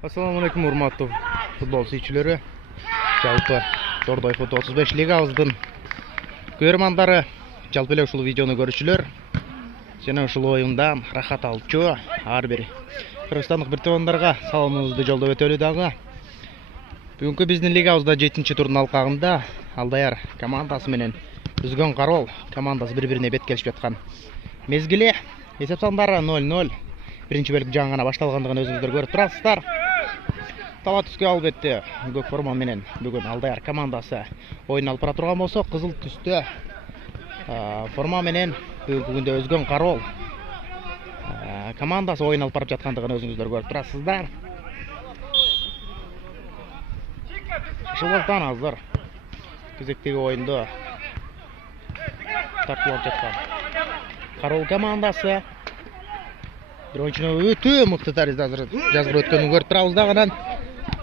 Assalamualaikum урматтуу футбол сүйүүчүлөрү. Жалпы Тордой фут 35 лигабыздын көрөрмандары, жалпы эле ушул видеону көрүүчүлөр жана ушул оюндан рахат алчу ар бир кыргызстандык биртугандарга саламыбызды жолдоп өтөлү дагы. Бүгүнкү биздин лигабызда 7-турдун алкагында Алдаяр командасы менен Үзгөн Карол командасы бири-бирине бет келишип жаткан мезгили. Эсеп сандары 0-0. Биринчи бөлүк жаңы гана башталгандыгын өзүңүздөр көрүп турасыздар. Таба түскө албетте көк форма менен бүгүн Алдаяр командасы оюн алып бара турган болсо, кызыл түстө форма менен бүгүнкү күндө Өзгөн Карол командасы оюн алып барып жаткандыгын өзүңүздөр көрүп турасыздар. Ушулардан азыр кезектеги оюнду тартылып жаткан Карол командасы бир ойунчуну өтө мыкты таризде азыр жазгырып өткөнүн көрүп турабыз дагы. Анан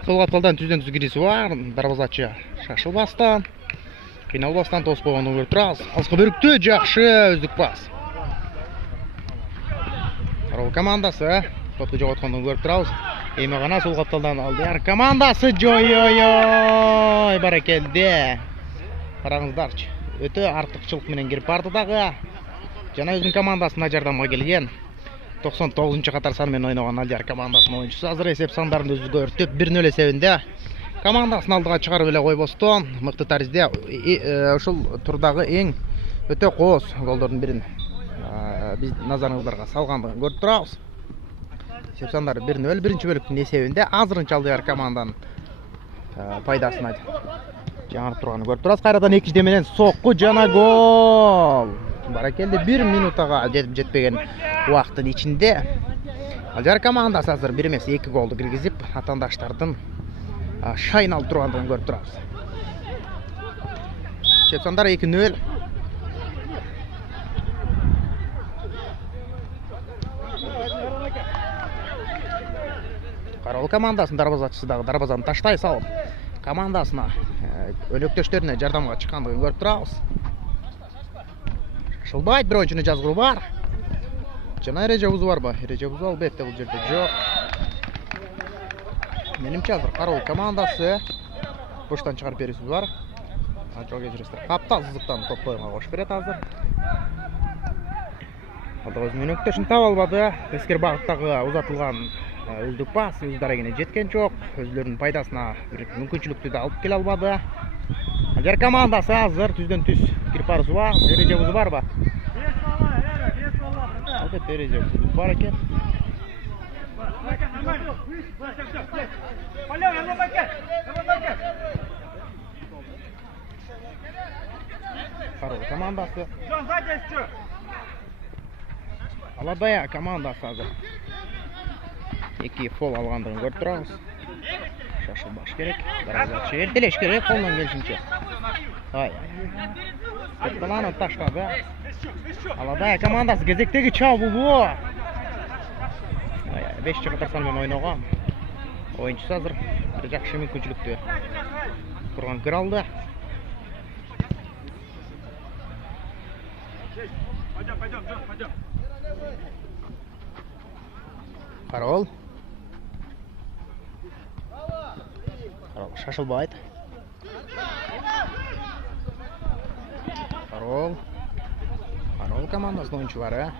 сол каталдан түздөн түз кириси бар. Дарбазачы шашылбастан, кыйналбастан тосуп койгонун көрүп турабыз. Алыска бөлүктө жакшы өздүк пас. Карол командасы топду жоготкондун көрүп турабыз. Эми гана сол каталдан Алдаяр командасы жой баракелди. Караңыздарчы, өтө артыкчылык менен кирип барды дагы. Жана өзүнүн командасына жардамга келген 99 катар сан менен ойногон Алдаяр командасынын оюнчусу азыр эсеп сандарын өзгөртүп 1-0 эсебинде командасын алдыга чыгарып эле койбостон мыкты таризде ушул турдагы эң өтө кооз голдордун бирин биз назарыңыздарга салгандыгын көрүп турабыз. Эсеп сандары 1-0 биринчи бөлүктүн эсебинде азырынча Алдаяр команданын пайдасына жаңырып турганын көрүп турабыз. Кайрадан экинчи менен сокку жана гол. Баракелди 1 минутага жетип жетпеген убакыттын ичинде Алдаяр командасы азыр 1 эмес 2 голду киргизип, атаандаштардын шайын алып тургандыгын көрүп турабыз. Эсеп сандары 2-0. Карол командасынын дарбазачысы дагы дарбазаны таштай салып, командасына өнөктөштөрүнө жардамга чыккандыгын көрүп турабыз. Шашылбайт, бир ойунчунун жазгыруу бар. Жана эреже бузуу барбы? Эреже бузуу албетте бул жерде жок. Менимче азыр Карол командасы боштон чыгарып берүүсү бар. Жок кечиресиздер. Каптал сызыктан топ коюнга кошуп берет азыр. Алда өзүнүн өнөктөшүн таба албады. Тескери багыттагы узатылган өздүк пас өз дарегине жеткен жок. Өзлөрүнүн пайдасына бир мүмкүнчүлүктү да алып келе албады. Алдаяр командасы азыр түздөн түз кирип баруусу бар. Эреже бузуу барбы? Албетте эреже бузуу бар экен. Карол командасы. Алдаяр командасы азыр 2 фол алгандыгын көрүп турабыз. Шашылбаш керек. Дарбазачы эртелеш керек колунан келишинче. Кырталаны таштады. Алдаяр командасы кезектеги чабуулу. 5 катар сан менен ойногон оюнчусу азыр бир жакшы мүмкүнчүлүктү турган көрө алды. Карол шашылбайт. Карол командасынын оюнчулары,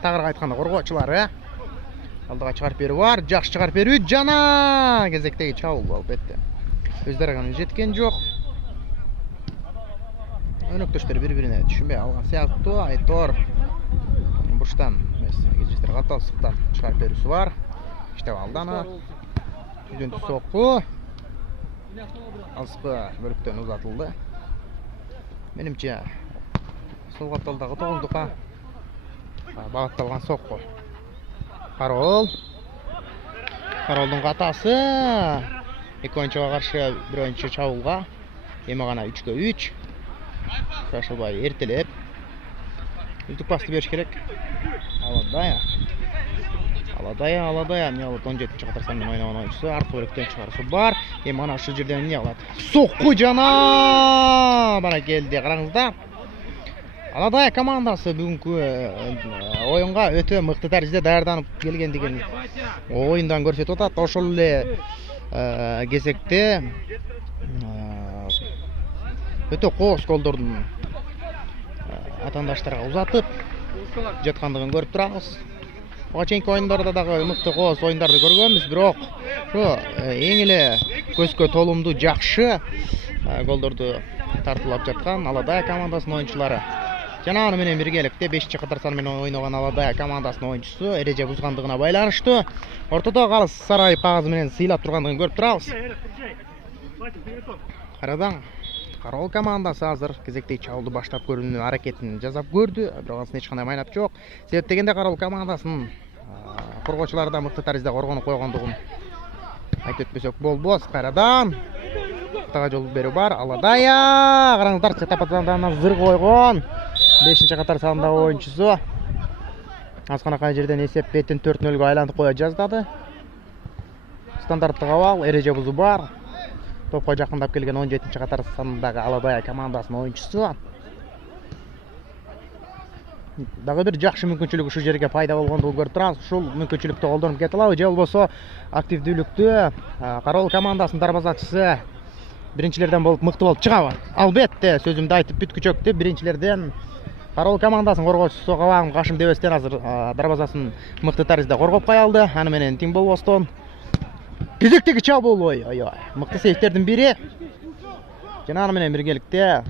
тагырга айтканда коргоочулары алдыга чыгарып берүү бар. Жакшы чыгарып берүү жана кезектеги чабуул албетте өз дарегине жеткен жок. Өнөктөштөр бири-бирине түшүнбөй алган сыяктуу. Айтор бурчтан кечиресиздер катал сыктан чыгарып берүүсү бар. Иштеп алды аны. Түздөн түз сокку. Алыскы бөлүктөн узатылды. Менимче сол каталдагы 9-дукка багытталган сокку. Каролдун катасы. Эки оюнчуга каршы бир оюнчу чабуулга. Эми гана 3-3. Шашылбай эртелеп. Үздүк пасты бериш керек. Алдаяр эмне кылат? 17 катар сан менен ойногон оюнчусу арткы бөлүктөн чыгарысы бар. Эми ана ушул жерден эмне кылат? Сокку жана баракелди. Караңыздар. Аладай командасы бүгүнкү оюнга өтө мыкты таризде даярданып келгендигин оюндан көрсөтүп атат. Ошол эле кезекте өтө кооз голдордун атаандаштарга узатып жаткандыгын көрүп турабыз. Буга чейинки оюндарда дагы мыкты кооз оюндарды көргөнбүз, бирок эң эле көзгө толумдуу жакшы голдорду тартуулап жаткан Аладай командасынын оюнчулары. Жана аны менен биргеликте 5-катар сан менен ойногон Аладай командасынын оюнчусу эреже бузгандыгына байланыштуу ортодо калыс сарайып кагазы менен сыйлап тургандыгын көрүп турабыз. Кайрадан Карол командасы азыр кезектеги чабуулду баштап көрүүнүн аракетин жасап көрдү, бирок анын эч кандай майнаты жок. Себеп дегенде Карол командасынын коргоочулары да мыкты таризде коргонуп койгондугун айтып өтпөсөк болбос. Кайрадан тага жол берүү бар. Аладая караңыздарчы тапатандан зыр койгон 5-катар сандагы оюнчусу азганакай жерден эсеп бетин 4-0 айлантып кое жаздады. Стандарттык абал, эреже бузуу бар. Топко жакындап келген 17-катар сандагы Аладай командасынын оюнчусу. Дагы бир жакшы мүмкүнчүлүк ушул жерге пайда болгондугун көрүп турабыз. Ушул мүмкүнчүлүктү колдонуп кете алабы же болбосо активдүүлүктү Карол командасынын дарбазачысы биринчилерден болуп мыкты болуп чыгабы? Албетте, сөзүмдү айтып бүткүчөктү. Биринчилерден Карол командасынын коргоочусу Кабагым Кашым дебестен азыр дарбазасын мыкты таризде коргоп кой алды. Аны менен тең болбостон кезектеги чабуул мыкты сейфтердин бири. Жана аны менен биргеликте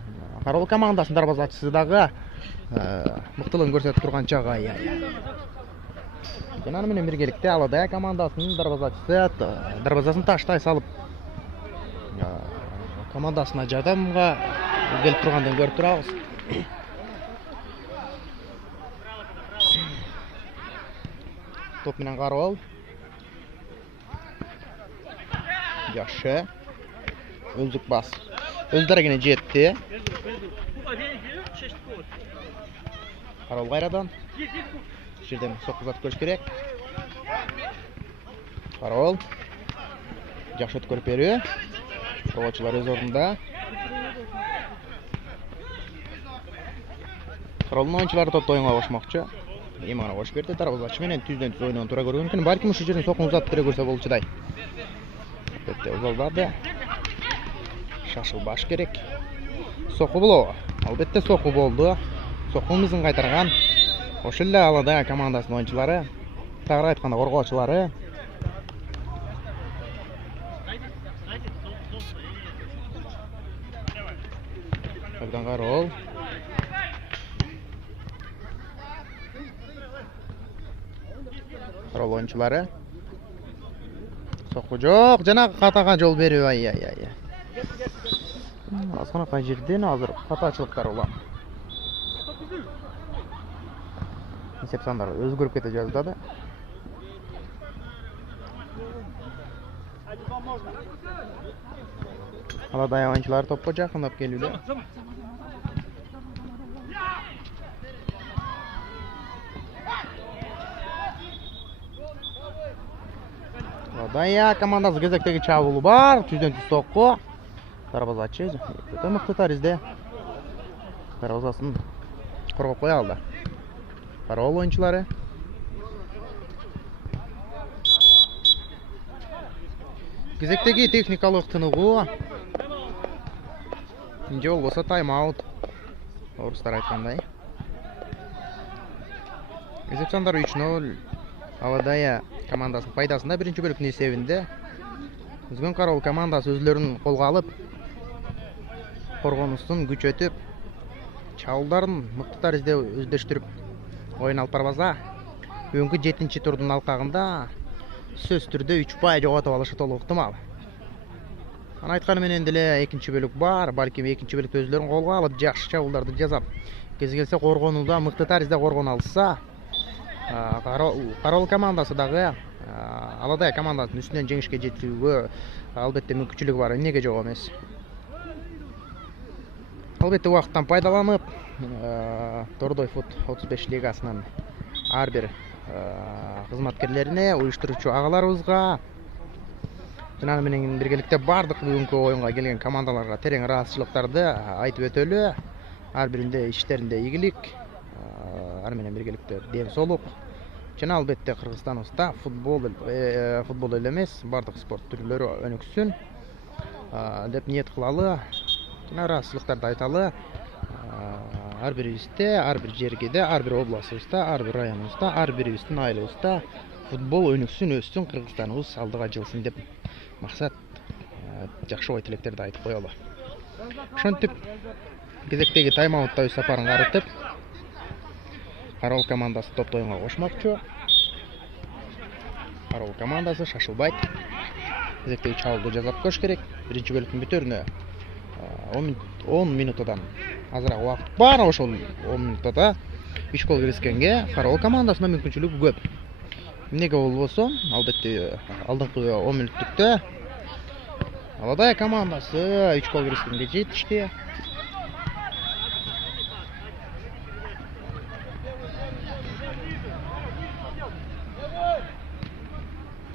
Карол командасынын дарбазачысы дагы мыктылыгын көрсөтүп турган чагы. Жана аны менен биргеликте Аладай командасынын дарбазасын таштай салып командасына жардамга келип тургандыгын көрүп турабыз. Топ менен Карол. Жакшы. Өздүк бас. Өз дарегине жетти. Карол кайрадан. Жерден соккузат көрүш керек. Карол. Жакшы өткөрүп берүү. Коргоочулар өз ордунда. Каролдун оюнчулары топто оюнга кошмокчу. Эми гана кош берди. Дарбазачы менен түздөн түз ойногон туура көргөн мүмкүн. Балким ушул жерден сокун узатып бере көрсө болчудай. Албетте узалбады. Шашыл баш керек. Соку болобу? Албетте соку болду. Сокун мизин кайтарган. Ошол эле Аладай командасынын оюнчулары, тагыраак айтканда коргоочулары. Кайрадан Карол. Карол оюнчулары. Соку жок, жана катага жол берүү. Азганакай жерден азыр катачылыктар улам. Эсеп сандар өзгөрүп кете жаздады. Аладай оюнчулары топко жакындап келүүдө. Аладай командасы кезектеги чабуулу бар. Түздөн түз сокку. Дарбазачы өтө мыкты таризде дарбазасын коргоп кое алды. Карол оюнчулары. Кезектеги техникалык тыныгуу. Же болбосо тайм-аут. Орустар айткандай. Эсеп сандары 3-0. Аладай командасынын пайдасында биринчи бөлүктүн эсебинде. Өзгөн Карол командасы өзлөрүн колго алып, коргонуштун күчөтүп, чабуулдарын мыкты таризде өздөштүрүп оюн алып барбаса, бүгүнкү 7-турдун алкагында сөз түрдө 3 бай жоготуп алышы толук ыктымал. Аны айтканы менен деле экинчи бөлүк бар. Балким экинчи бөлүктө өзлөрүн колго алып, жакшы чабуулдарды жасап, кез келсе коргонууда мыкты таризде коргоно алса, Карол командасы дагы Аладай командасынын үстүнөн жеңишке жетүүгө албетте мүмкүнчүлүгү бар. Эмнеге жок эмес. Албетте убакыттан пайдаланып, Тордой фут 35 лигасынын ар бир кызматкерлерине, уюштуруучу агаларыбызга жана аны менен биргеликте бардык бүгүнкү оюнга келген командаларга терең ыраазычылыктарды айтып өтөлү. ар биринде иштеринде ийгилик, ар менен биргеликте ден соолук жана албетте Кыргызстаныбызда футбол эле эмес, бардык спорт түрлөрү өнүксүн деп ниет кылалы. Жана ыраазычылыктарды айталы. Ар бирибизде, ар бир жергеде, ар бир областыбызда, ар бир районубузда, ар бирибиздин айылыбызда футбол өнүксүн, өссүн, Кыргызстаныбыз алдыга жылсын деп максат жакшы ой тилектерди айтып коелу. Ошентип кезектеги тайм-аутта өз сапарын карытып, Карабал командасы топ оюнга кошмокчу. Карабал командасы шашылбайт. Кезектеги чабуулду жасап коюш керек. Биринчи бөлүктүн бүтөрүнө 10 минутадан азыраак убакыт бар. Ошол 10 минутада 3 гол киргизгенге Карабал командасына мүмкүнчүлүгү көп. Эмнеге болбосо, албетте алдыңкы 10 мүнөттүктө Аладай командасы 3 гол киргизгенге жетишти.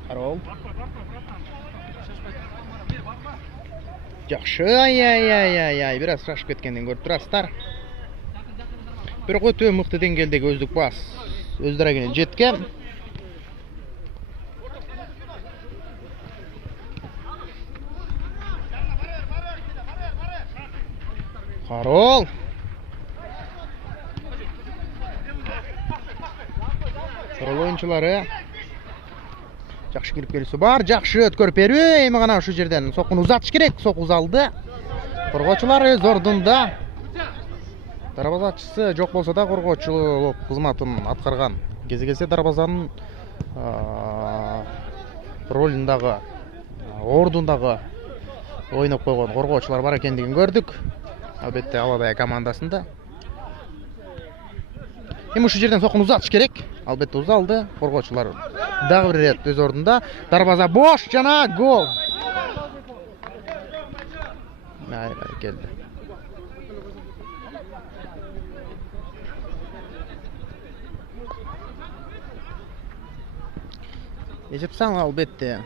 Карабал. Жакшы, ай, бир аз шашып кеткенден көрүп турасыздар. Бирок өтө мыкты деңгээлдеги өздүк бас өз дарегине жеткен. Карабал. Карабал оюнчулары жакшы кирип келүүсү бар, жакшы өткөрүп берүү. Эми гана ушул жерден сокуну узатыш керек. Сокку узалды. Коргоочулар өз ордунда. Дарбазачысы жок болсо да коргоочулук кызматын аткарган. Кези-кезде дарбазанын ролундагы, ордундагы ойноп койгон коргоочулар бар экендигин көрдүк. Албетте Аладай командасында. Эми ушул жерден сокуну узатыш керек. Албетте узалды. Коргоочулар дагы бир рет өз ордунда. Дарбаза бош жана гол. Келди. Эсеп сан албетте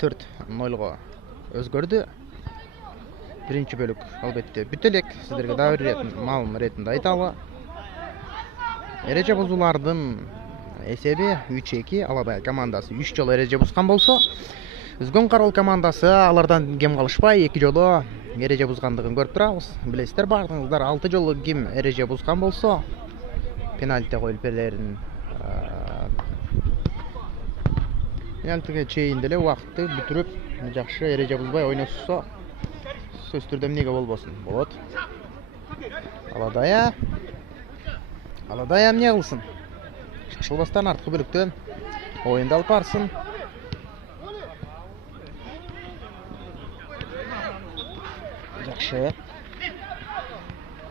4-0 өзгөрдү. Биринчи бөлүк албетте бүт элек. Сиздерге дагы бир рет маалым ретинде айталы. Эреже бузуулардын эсеби 3-2. Аладай командасы 3 жолу эреже бузган болсо, Үзгөн Карабал командасы алардан кем калышпай 2 жолу эреже бузгандыгын көрүп турабыз. Билесиздер бардыгыңыздар 6 жолу ким эреже бузган болсо, пенальти коюлуп берилерин пенальтиге чейин деле убакытты бүтүрүп, жакшы эреже бузбай ойносо, сөзсүз түрдө эмнеге болбосун. Болот. Аладай эмне кылсын? Шашылбастан арткы бөлүктөн оюнду алып барсын. Жакшы.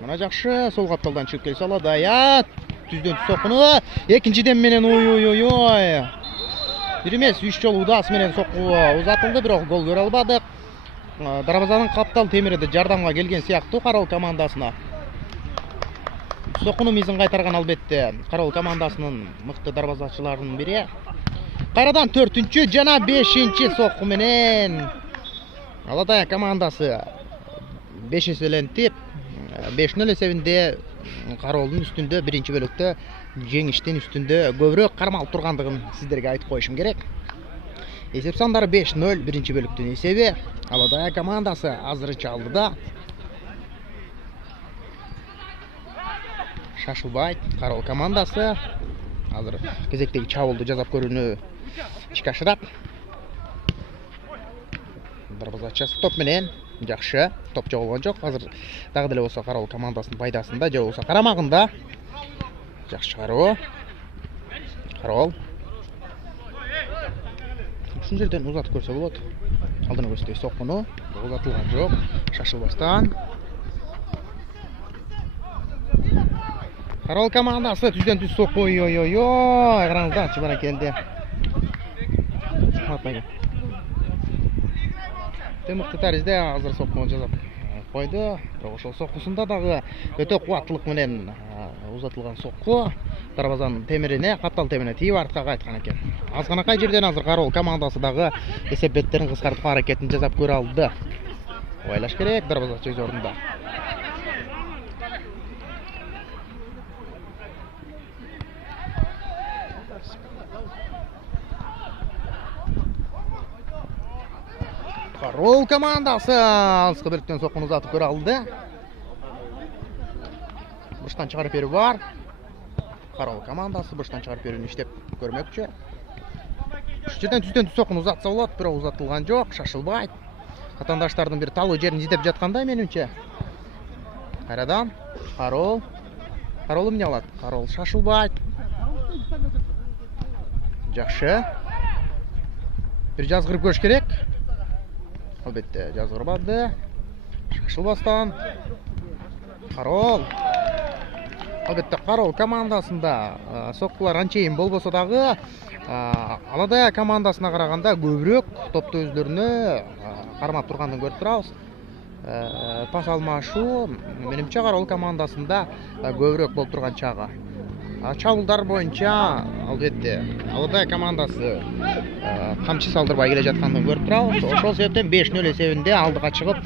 Мына жакшы сол капталдан чыгып келсе Аладай. Түздөн сокуну экинчиден менен ой. Бир эмес 3 жолу удаас менен сокку узатылды, бирок гол көрө албадык. Дарбазанын каптал темири да жардамга келген сыяктуу Карабал командасына. Сокуну мизин кайтарган албетте Карабал командасынын мыкты дарбазачыларынын бири. Кайрадан 4-чү жана 5-чи сокку менен Аладай командасы 5 эселентип 5-0 эсебинде Карабалдын үстүндө биринчи бөлүктө жеңиштин үстүндө көбүрөөк кармалып тургандыгын сиздерге айтып коюшум керек. Эсеп сандары 5-0 биринчи бөлүктүн эсеби. Аладай командасы азырынча алдыда. Шашылбайт Карабал командасы азыр кезектеги чабуулду жасап көрүүнү ишке ашырат. Дарбазачысы топ менен жакшы, топ жоголгон жок. Азыр дагы деле болсо Карабал командасынын пайдасында, же болсо карамагында. Жакшы чыгаруу. Карабал. Ушул жерден узатып көрсө болот. Алдына көздөй сокуну узатылган жок. Шашылбастан. Карабал командасы түздөн түз сокку. Ой. Караңыздарчы бара келди. Темикти таризде азыр соккуну жасап койду. Бирок ошол соккусунда дагы өтө кубаттылык менен узатылган сокку дарбазанын темирине, каптал темирине тийип артка кайткан экен. Азганакай жерден азыр Карабал командасы дагы эсеп беттерин кыскартып аракетин жасап көрө алды. Ойлош керек, дарбазачы өз ордунда. Қарол командасы алысқа бөліктен соққыны ұзатып көре алды. Бұрыштан шығарып беру бар. Қарол командасы бұрыштан шығарып беруін іштеп көрмекші. Жерден түзден түз соққыны ұзатса болады, бірақ ұзатылған жоқ, шашылбайды. Қатандаштардың бір талу жерін іздеп жатқандай меніңше. Қайрадан Қарол. Қарол не алады? Қарол шашылбайды. Жақшы. Bir жазғырып көш керек. Әлбетте жазғырбады. Шашылбастан. Қарол. Әлбетте Қарол командасында соққылар анчейін болбаса дағы Аладай командасына қарағанда көбірек топты өздеріне қармап тұрғанын көріп тұрабыз. Пас алмашу менімше Қарол командасында көбірек болып тұрған чағы. Чабылдар бойынша әлбетте Аладай командасы қамчы салдырбай келе жатқанын көріп тұрабыз. Ошол себептен 5-0 есебінде алдыға шығып,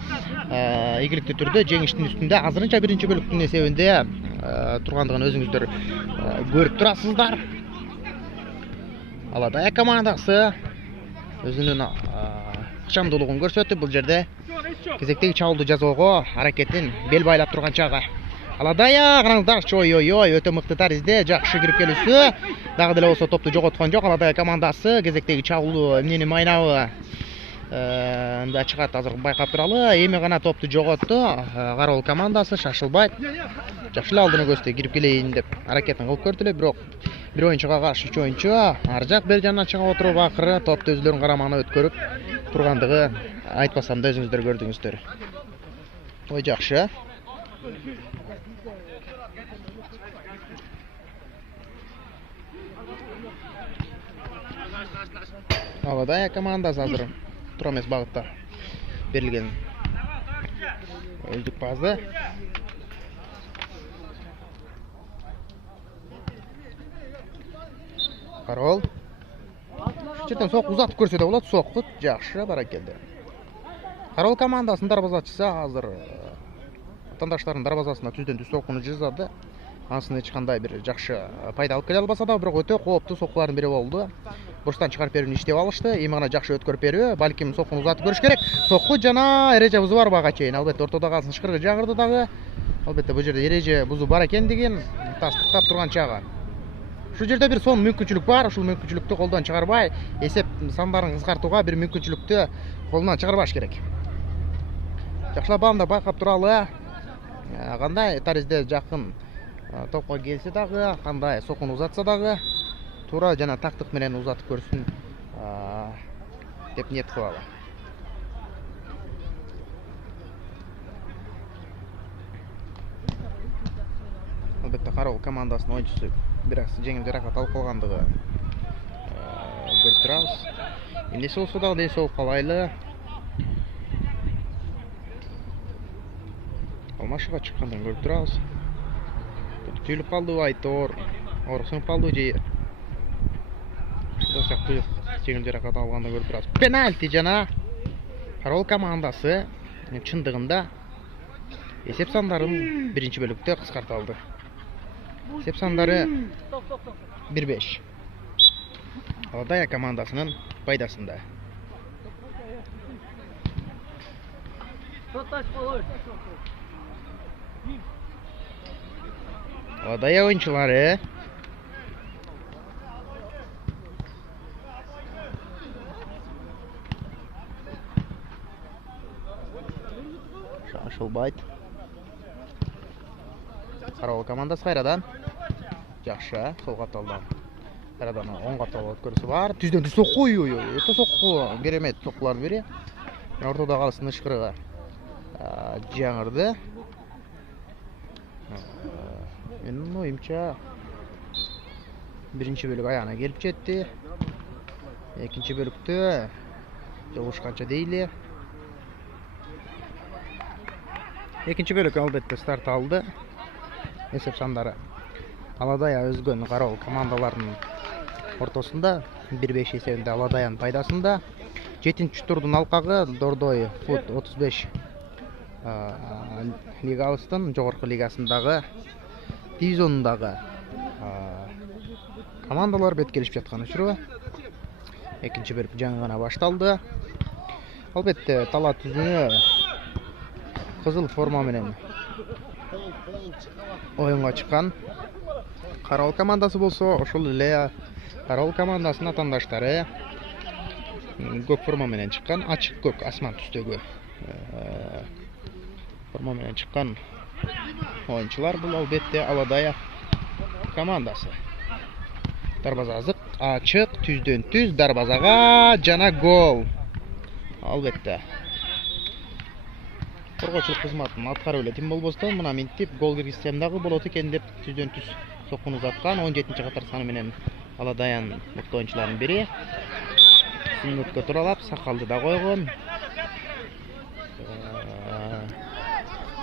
игілікті түрде жеңіштің үстінде азырынша бірінші бөліктің есебінде тұрғандығын өзіңіздер көріп тұрасыздар. Аладай командасы өзінің ықшамдылығын көрсетіп, бұл жерде кезектегі чабуылды жасауға әрекетін бел байлап тұрған чағы. Аладая, қараңыздаршы, ой-ой-ой, өте мықты тәрізде, жақсы кіріп келісі. Дағы деле болса топты жоғалтқан жоқ. Аладай командасы кезектегі чабуылды эмнени майнабы да чыгат азыр байкап туралы. Эми гана топты жоготту. Қарол командасы шашылбайт. Жакшы алдыны көздө кирип келейин деп аракетин кылып көрдү эле, бирок бир оюнчуга каршы 3 оюнчу ар жак бер жанына чыга отуруп акыры топты өздөрүнүн карамагына өткөрүп тургандыгы айтпасам да өзүңүздөр көрдүңүздөр. Ой жакшы. Аладай командасы азыр тура эмес багытта берилген өздүк базы. Қарол. Жерден соққы ұзатып көрсе де болады, соққы жақшы баракелді. Қарол командасының дарбазашысы азыр атандаштардың дарбазасына түзден түз соққыны жасады. Анысына ешқандай бір жақшы пайда алып келе албаса да, бірақ өте қауіпті соққылардың бірі болды. Бұрыштан шығарып беруін іштеп алышты. Эми гана жақшы өткөрүп берүү, балким соққыны ұзатып көрүш керек. Соққы жана эреже бузу бар бага чейин. Албетте ортодо калсын ышкыргы жагырды дагы. Албетте бул жерде эреже бузу бар экен деген тастыктап турган чагы. Шу жерде бир сон мүмкүнчүлүк бар. Ушул мүмкүнчүлүктү колдон чыгарбай, эсеп сандарын кыскартууга бир мүмкүнчүлүктү колдон чыгарбаш керек. Жакшылап баамда байкап туралы. Кандай таризде жакын топко келсе дагы, кандай соққыны узатса дагы, туура жана тактык менен узатып көрсүн деп ниет кылалы. Албетте Қарол командасынын оюнчусу бирок жеңил жаракат алып калгандыгы көрүп турабыз. Эмнеси болсо дагы ден соолукка ылайлы. Алмашыга чыккандан көрүп турабыз. Tüylüp kaldı Aytor. Orasını kaldı diye. Dostaklı жеңил жаракат алганда көрүп турабыз. Penalti жана Қарол командасы чындыгында эсеп сандарын биринчи бөлүктө кыскартылды. Эсеп сандары 1-5. Аладай командасынын пайдасында. Aladaya oyuncuları Шашылбайт. Қарол командасы кайрадан жакшы сол каталдан. Кайрадан оң каталга өткөрүсү бар. Түздөн түз соққы, өтө соққы, керемет соққылардын бири. Ортодо калсын ышкырыгы жаңырды. Менин оюмча биринчи бөлүк аягына келип жетти. Экинчи бөлүктө жолушканча дейли. Экинчи бөлүк албетте старт алды. Эсеп сандары Аладая өзгөн Қарол командаларынын ортосунда 1-5 эсебинде Аладаянын пайдасында. 7-нчи турдун алкагы Дордой Фут 35 лигалыстын жогорку лигасындагы дивизионундагы командалар бет келишип жаткан учуру. Экинчи бөлүк жаңы гана башталды. Albatta, Talat Tuzunu kızıl forma menен oyunga чыккан. Карал командасы болсо, ошол эле Карал командасынын атандаштары көк форма менен чыккан, ачык көк асман түстөгү форма менен чыккан oyuncular. Бул албетте Аладая командасы. Дарбаза азык, ачык, түздөн түз дарбазага жана гол. Албетте. Коргоочулук кызматын аткарып элетим болбостон, мына минтип гол киргизсем дагы болот экен деп түздөн түз соккуну узаткан. 17-катар саны менен Аладаян мыкты oyuncularынын бири. Сүннөткө туралап, сакалды да койгон.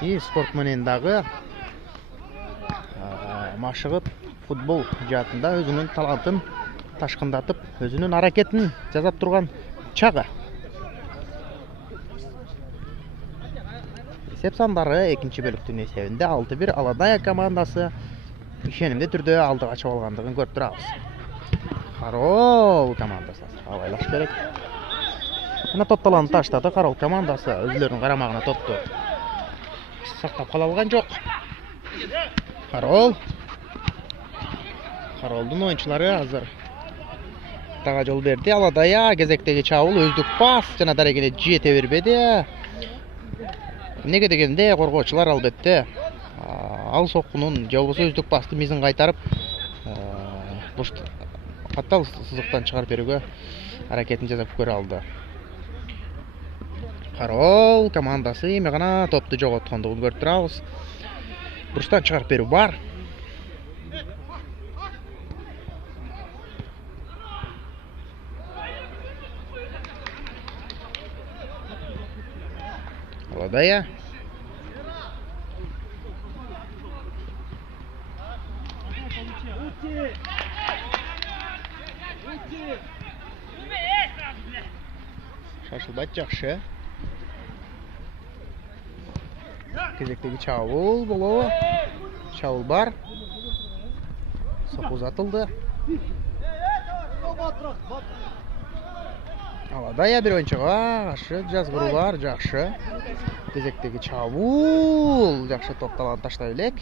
И спорт менен дагы машыгып, футбол жаатында өзүнүн талантын ташкындатып, өзүнүн аракетин жасап турган чагы. Есеп сандары экинчи бөлүктүн эсебинде 6-1 Аладая командасы ишенимдүү түрдө алдыга чыгып алгандыгын көрүп турабыз. Карол командасы абайлаш керек. Мына топталанып таштады Карол командасы, өзүлөрүнүн карамагына топту сактап кала алган жок. Каролдун oyuncuları азыр тага жол берди. Аладая кезектеги чабуул, өздүк пас жана дарегине жете бербеди. Неге дегенде коргоочулар албетте ал соккунун же болбосо өздүк пасты мизин кайтарып, каттал сызыктан чыгарып берүүгө аракетин жасап көрө алды. Карол командасы эми гана топту жоготкондугун көрүп турабыз. Бурчтан чыгарып берүү бар. Aladaya. Шашылбайт жакшы. Кезектеги чабуул болобу? Чабуул бар. Сокку узатылды. Аладая бир oyuncuга каршы жазгыруу бар, жакшы. Кезектеги чабуул, жакшы топталган таштай элек.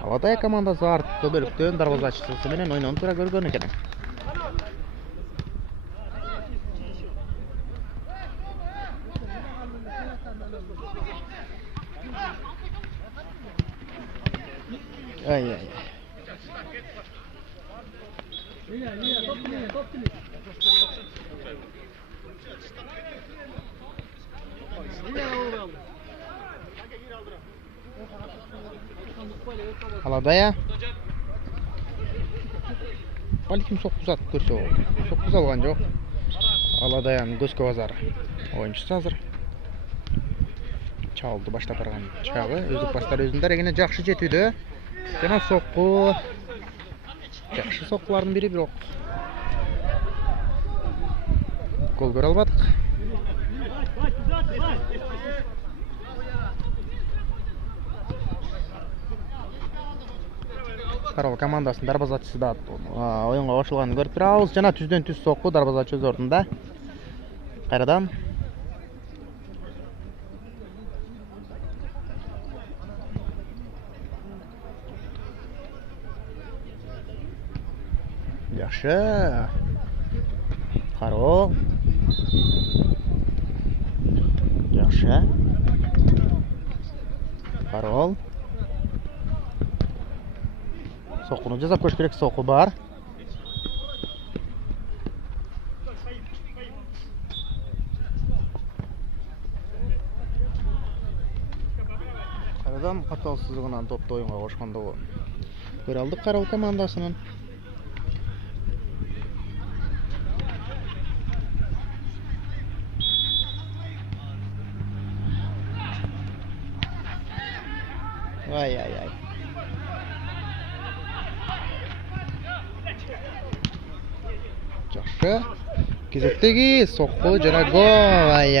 Аладая командасы арткы бөлүктөн дарбазачысы менен ойнонуп тура көргөн экен. Ай. Aladaya. Балким сокку узатып көрсө болот. Сокку алган жок. Аладаянын көзгө базар oyuncusu азыр. Чабуулду баштап барган чагы, өздүк пастар өзүнүн дарегине жакшы жетүүдө. Жана сокку жакшы соккулардын бири, бирок гол көрө албадык. Карол командасынын дарбазачысы да оюнга кошулганын көрүп турабыз. Жана түздөн түз сокку, дарбазачы өз ордунда. Кайрадан жакшы. Карол жакшы. Карол соккуну жасап көрүш керек, сокку бар. Кайрадан каталсыздыгынан топту оюнга кошкондугу көрө алдык Карол командасынын. Ай. Жакшы. Кезектеги сокку жана гол. Ай.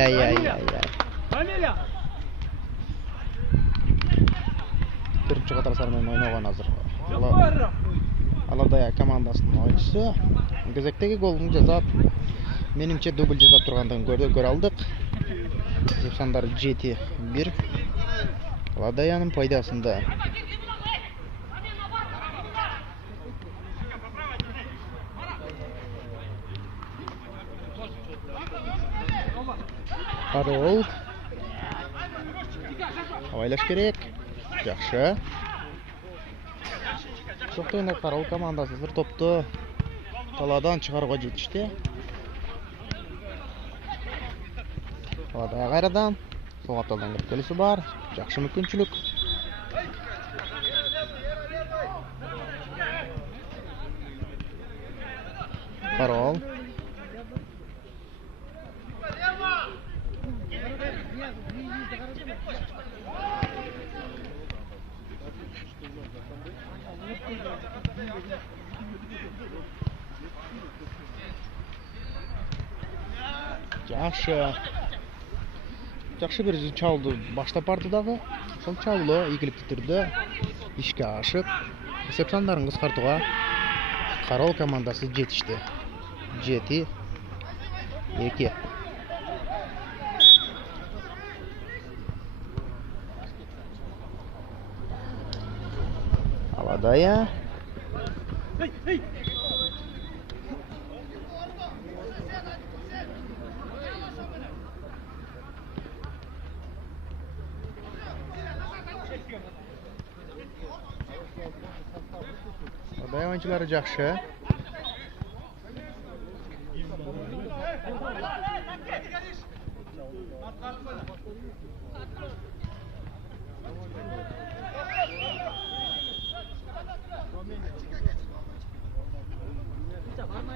Фамилия. Төртүнчү катар саны менен ойногон азыр. Аладая командасынын oyuncusu. Кезектеги голун жасап Menimçe dubl жасап тургандыгын көрө алдык. Есеп сандары 7-1. Ладаяның пайдасында. Карол. Авайлаш керек. Жакшы. Соқтойында Карол командасы зыр топты таладан чыгарууга жетишти. Ладая кайрадан сол капталдан кирип келүүсү бар. Жакшы мүмкүнчүлүк. Карол. Жакшы бир чабуулду баштап барды дагы. Сол чабуулу ийгиликтүү түрдө ишке ашып, эсеп сандарын кыскартууга Карол командасы жетишти. 7-2. Аладая. Аладая oyuncuları жакшы.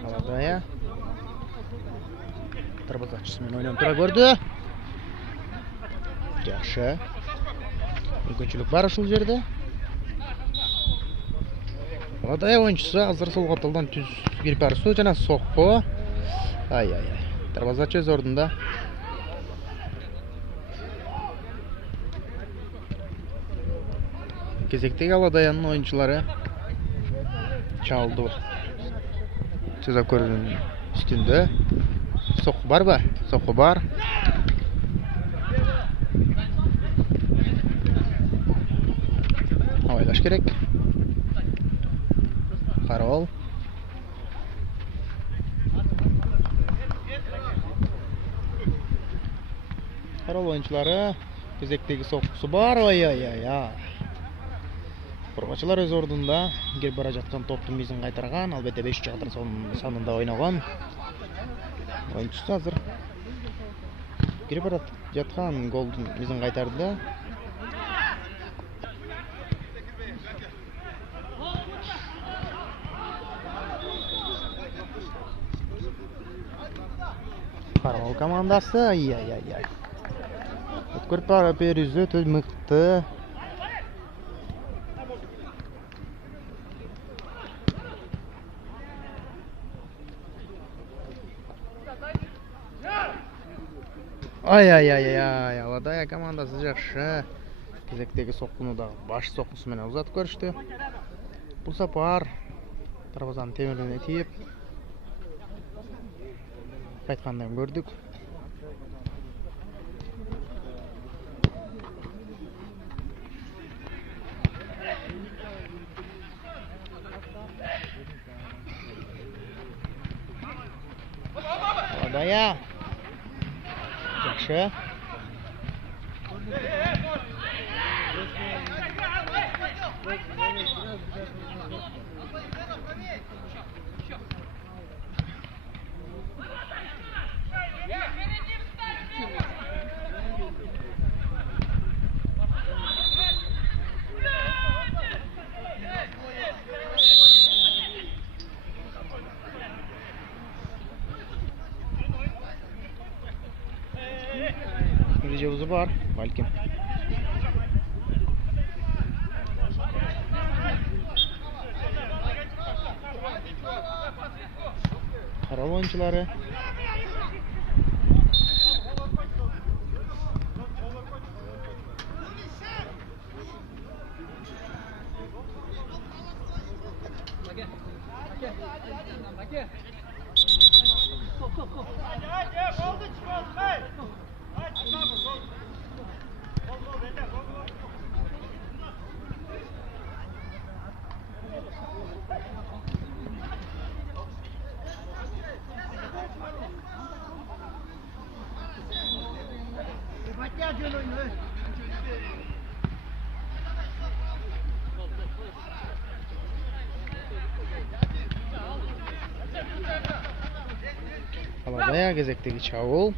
Аладая. Дарбазачысымен ойнап тура көрдү. Жакшы. Мүмкүнчүлүк бар ушул жерде. Аладая oyuncusu азыр сол капталдан түз кирип барысуу жана сокко. Ай. Дарбазачы өз ордунда. Кезектеги Аладаянын oyuncuları чалды. Чезакөрдүн үстүндө. Сокку барбы? Сокку бар. Авайлаш керек. Карол. Карол oyuncuları кезектеги соккусу бар. Ай. Коргоочулар өз ордунда кирип бара жаткан топтун мизин кайтарган, албетте 5 жактар санында ойногон. Oyuncusu азыр кирип бара жаткан голдун мизин кайтарды. Карол командасы. Ай. Өткөрүп барып берүүсү өтө мыкты. Ай. Аладая командасы жакшы. Кезектеги соккуну да баш соккусу менен узатып көрүштү. Бул сапар дарбазанын темирине тийип кайткандан көрдүк. Аладая. Жакшы. Ricavızı var, balkim. Karal oyuncuları. Aladaya gezekteki Çavul.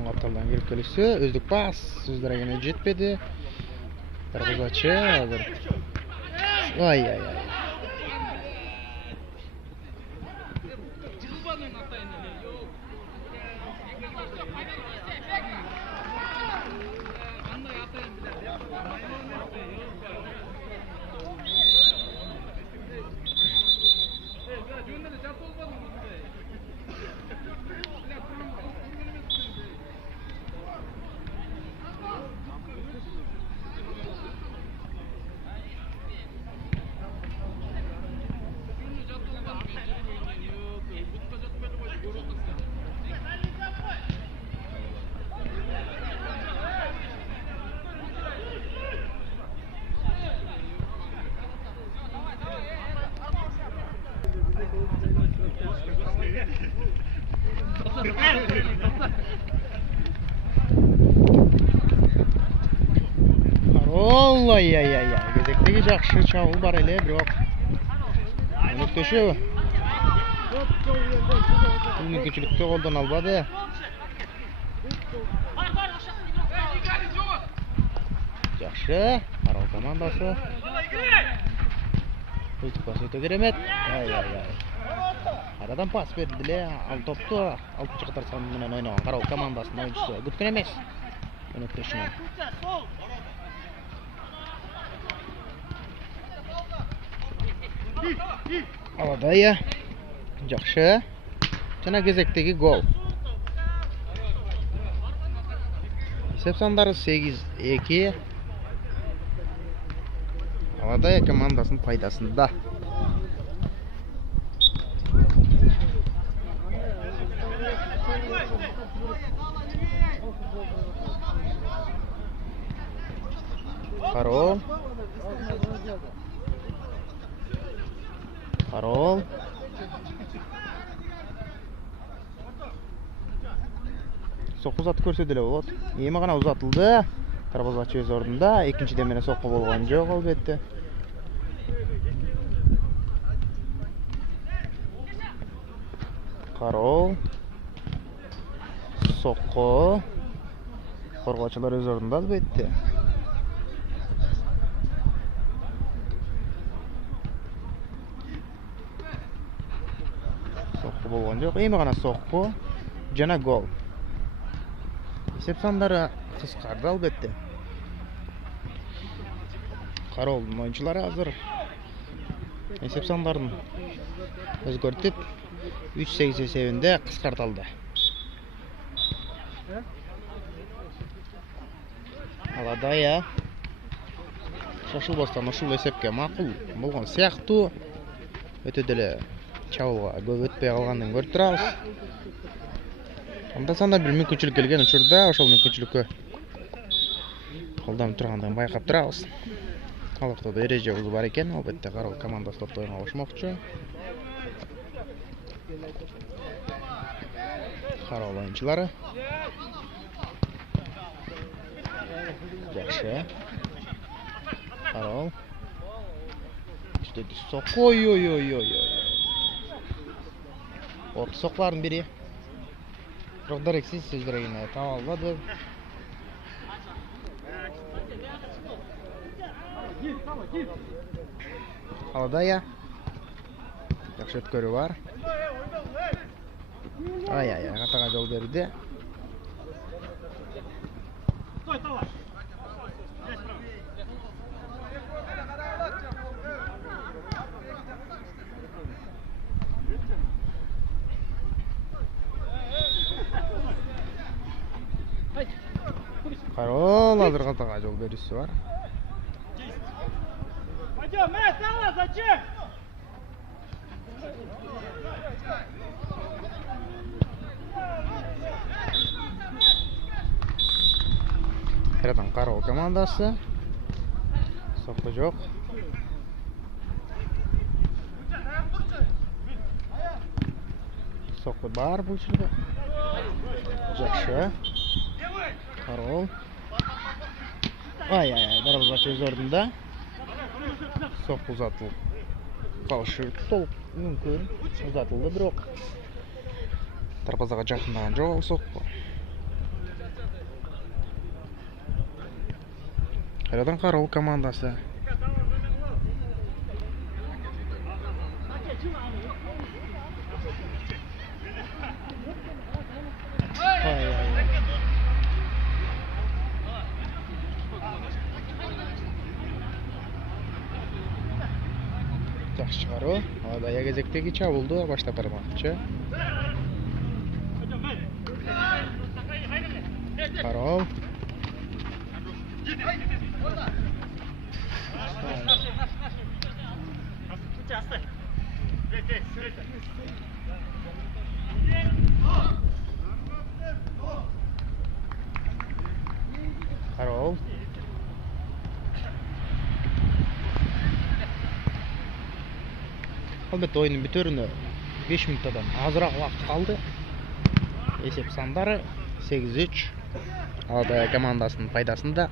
Onlardan gelip gelişi. Özlük pas. Sözlere gene jetmedi. Darbuzaçı hazır. Ay ay ay. Vallahi ay ay ay. Gezekteki жақсы Çavul бар эле, бирок өнөктөшү. Бул мүмкүнчүлүктү колдоно албады. Жақсы, Арал командасы. Өтүп пас өтө керемет. Ай ай ай. Арадан пас берди эле, ал топту 6-катар саны менен ойногон Арал командасынын оюнчусу. Күткөн эмес. Өнөктөшүнө. Aladaya жақсы. Жана кезектеги гол. Есеп сандары 8-2. Aladaya командасынын пайдасында. Харол. Harol. Соққы uzatı көрсөтүлө болот. Эми гана узатылды. Дарбазачы өз ордунда. Экинчиден менен соққы болгон жок албетте. Harol. Соққы. Коргоочулар өз ордунда албетте. Соққы болгон жок. Эми гана соққы жана гол. Есеп сандары кыскарды албетте. Харолдун оюнчулары азыр есеп сандарын өзгөртүп 3-8 эсебинде кыскартылды. Aladaya шашылбастан ушул эсепке макул болгон сыяктуу. Өтө деле Çavulга көп өтпөй калганын көрүп турабыз. Анда-санда бир мүмкүнчүлүк келген учурда ошол мүмкүнчүлүккө колдонуп тургандыгын байкап турабыз. Ал ортодо эреже бузуу бар экен, албетте Карал командасы топто ойноо кошмокчу. Карал оюнчулары. Жақсы. Карал. Иштеди соққы. Ой. От соққылардын бири. Бирок дарексиз сөздөрөгүнө таба албады. Aladaya. Жакшы өткөрүү бар. Ай, катага жол берди. Карол азыр катага жол берүүсү бар. Пойдем, Сала, зачем? Кайрадан Карол командасы. Соққы жок. Соққы бар бул жерде. Жакшы. Карол. Ай, дарбазашы өз орнында. Соққы ұзатылып қалышы толық мүмкін. Ұзатылды бірақ дарбазаға жақындаған жоқ ол соққы. Қайрадан Қарауыл командасы. Жақсы шығару. Алада кезектегі чабылды баштап бармақшы. Қарауыл. Қарауыл. Албетте ойынның бітөріне 5 минуттадан азырақ уақыт қалды. Есеп сандары 8-3. Алада командасының пайдасында.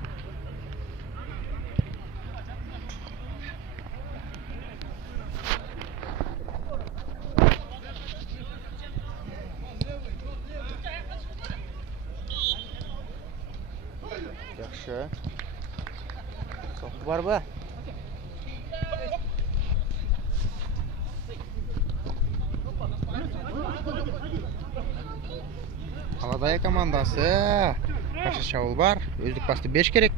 Жақсы. Соққы бар ба? Аладай командасы. Қарсы шабуыл бар. Өздік пасты 5 керек.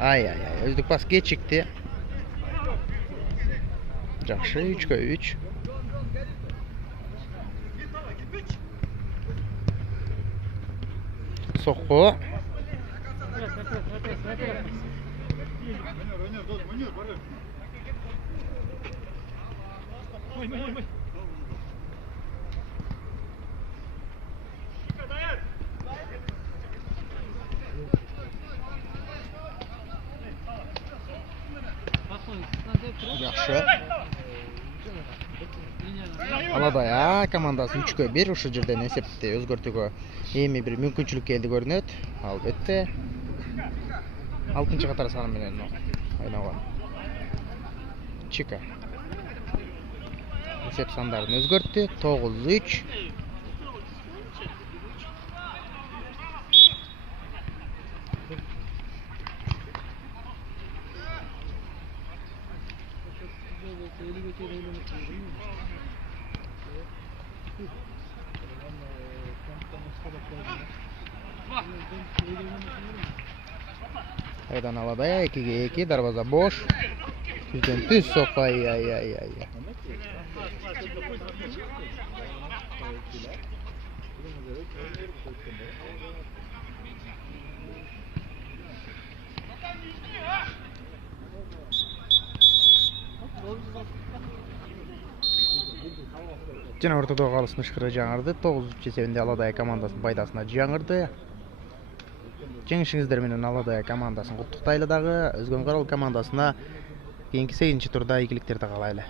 Өздік пас кечікті. Жақсы, 3-3. Соққы. Жақсы. Аладай командасы 3-1 ұшы жерден есепті өзгөртуге еми бір мүмкіншілік келді көрінеді. Албетте 6-шы қатар санымен ойнаған Чика есеп сандарын өзгөртті. 9-3. Aydan Aladaya 2-2, darvaza boş. Bizden düz sopa. Жана ортодо калысын ышкыры жаңырды. 9-3 есебинде Аладая командасынын пайдасына жаңырды. Жеңишиңиздер менен Аладая командасын куттуктайлы дагы. Өзгөн Карауыл командасына кийинки 8-турда ийгиликтерди каалайлы.